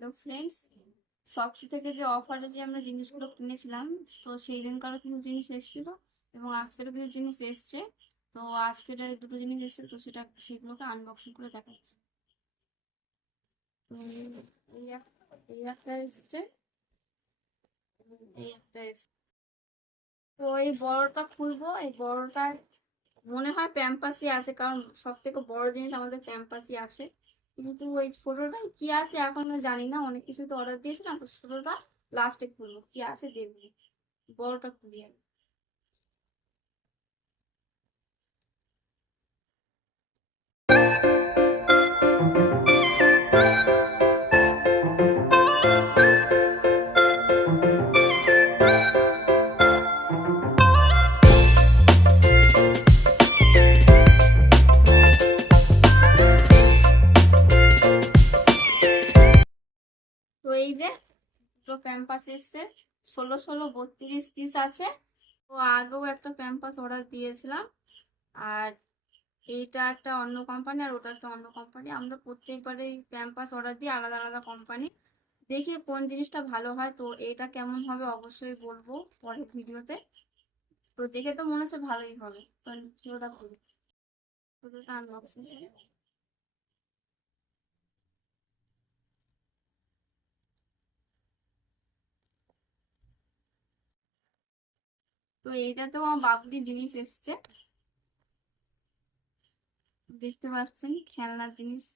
Hello friends, Shopsy থেকে যে অফারে যে আমরা জিনিসগুলো কিনেছিলাম, তো সেই দিনকারও কিছু জিনিস এসেছিল এবং আজকেরও কিছু জিনিস এসছে। তো আজকের দুটো জিনিস এসছে, তো সেগুলোকে আনবক্সিং করে দেখাচ্ছি। তো এই একটা এসছে, এই একটা এসছে। তো এই বড়টা খুলবো। এই বড়টার মনে হয় প্যাম্পাসই আছে, কারণ সব থেকে বড় জিনিস আমাদের প্যাম্পাসই আছে। কিন্তু ওই ছোটটা কি আছে এখনো জানি না, অনেক কিছু তো অর্ডার দিয়েছিলাম। তো ছোটটা লাস্টে খুলবো, কি আছে দেখবো। বড়টা খুলি আগে। তো এই যে দুটো প্যাম্পাস এসছে, 16 32 পিস আছে। তো আগেও একটা প্যাম্পাস অর্ডার দিয়েছিলাম, আর এইটা একটা অন্য কোম্পানি আর ওটা একটা অন্য কোম্পানি। আমরা প্রত্যেকবারেই প্যাম্পাস অর্ডার দিই আলাদা আলাদা কোম্পানি। দেখি কোন জিনিসটা ভালো হয়। তো এটা কেমন হবে অবশ্যই বলবো পরের ভিডিওতে। তো দেখে তো মনে হচ্ছে ভালোই হবে। তো পুরোটা করি, পুরোটা আনবক্সিং করি। তো এইটাতেও আমার বাবুরি জিনিস এসছে, দেখতে পাচ্ছেন, খেলনার জিনিস।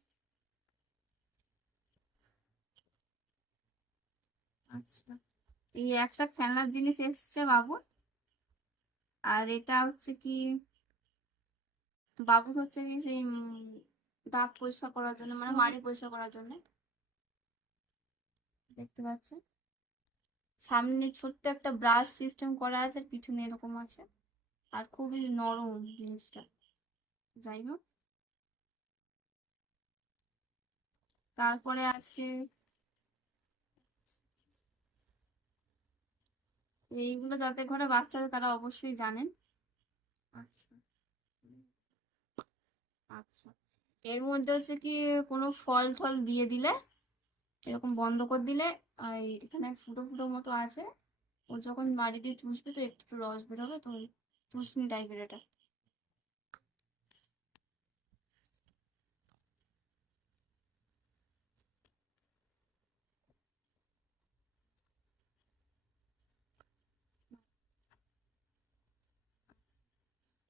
আচ্ছা, এই একটা খেলনার জিনিস এসছে বাবুর। আর এটা হচ্ছে কি, বাবুর হচ্ছে কি সেই দাঁত পরিষ্কার করার জন্য, মানে মাড়ি পরিষ্কার করার জন্য। দেখতে পাচ্ছেন সামনে ছোট্ট একটা ব্রাশ সিস্টেম করা আছে, আর পিছনে এরকম আছে। আর খুবই নরম জিনিসটা। যাই হোক, তারপরে আছে এইগুলো, যাদের ঘরে বাচ্চা আছে তারা অবশ্যই জানেন। আচ্ছা, আচ্ছা, এর মধ্যে হচ্ছে কি, কোনো ফল টল দিয়ে দিলে, এরকম বন্ধ করে দিলে, এখানে ফুটো ফুটো মতো আছে। ও যখন বাড়ি দিয়ে চুষবে তো একটু একটু রস বেরোবে, তো ওই চুষনি টাইপের এটা।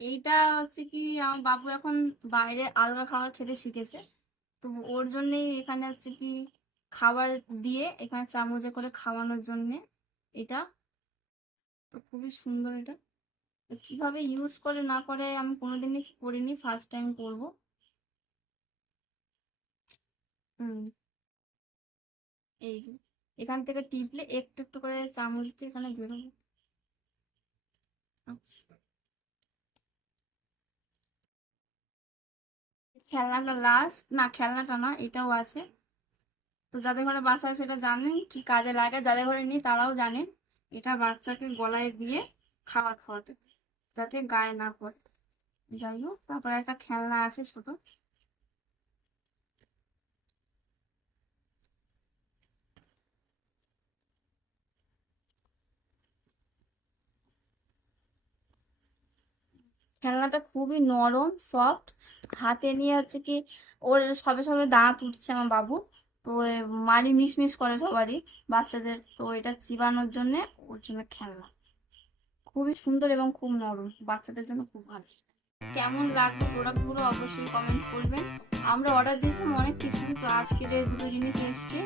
এইটা হচ্ছে কি, আমার বাবু এখন বাইরে আলগা খাবার খেতে শিখেছে। তো ওর জন্যই এখানে হচ্ছে কি, খাবার দিয়ে এখানে চামচে করে খাওয়ানোর জন্যে এটা। তো খুবই সুন্দর এটা। তো কিভাবে ইউজ করে না করে আমি কোনোদিনই করিনি, ফার্স্ট টাইম করবো। হুম, এই যে এখান থেকে টিপলে একটু একটু করে চামচ দিয়ে এখানে বেরোবে। আচ্ছা, খেলনাটা লাস্ট না, খেলনাটা না, এটাও আছে। তো যাদের ঘরে বাচ্চা আছে সেটা জানেন কি কাজে লাগে, যাদের ঘরে নেই তারাও জানেন। এটা বাচ্চাকে গলায় দিয়ে খাবার খাওয়াতে, যাতে গায়ে না পড়ে। যাই হোক, তারপরে একটা খেলনা আছে ছোট। খেলনাটা খুবই নরম সফট। হাতে নিয়ে হচ্ছে কি, ওর সবে সবে দাঁত উঠছে আমার বাবু। তো মারি মিশমিশ করে সবারই, বাচ্চাদের। তো এটা চিবানোর জন্য, ওর জন্য খেলনা খুবই সুন্দর এবং খুব নরম, বাচ্চাদের জন্য খুব ভালো। কেমন লাগবে প্রোডাক্টগুলো অবশ্যই কমেন্ট করবেন। আমরা অর্ডার দিয়েছিলাম অনেক কিছু, তো আজকের এই দুটো জিনিস এসছে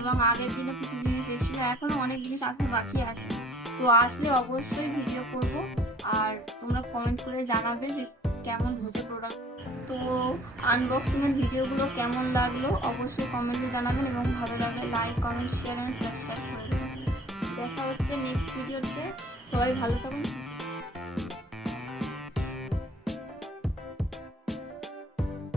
এবং আগের দিনও কিছু জিনিস এসেছিল, এখনো অনেক জিনিস আসতে বাকি আছে। তো আসলে অবশ্যই ভিডিও করব। আর তোমরা কমেন্ট করে জানাবে যে কেমন হয়েছে প্রোডাক্ট। তো আনবক্সিং এর ভিডিওগুলো কেমন লাগলো অবশ্যই কমেন্টে জানাবেন, এবং ভালো লাগলে like comment share and subscribe করে দেবেন। দেখা হচ্ছে নেক্সট ভিডিওতে। সবাই ভালো থাকুন।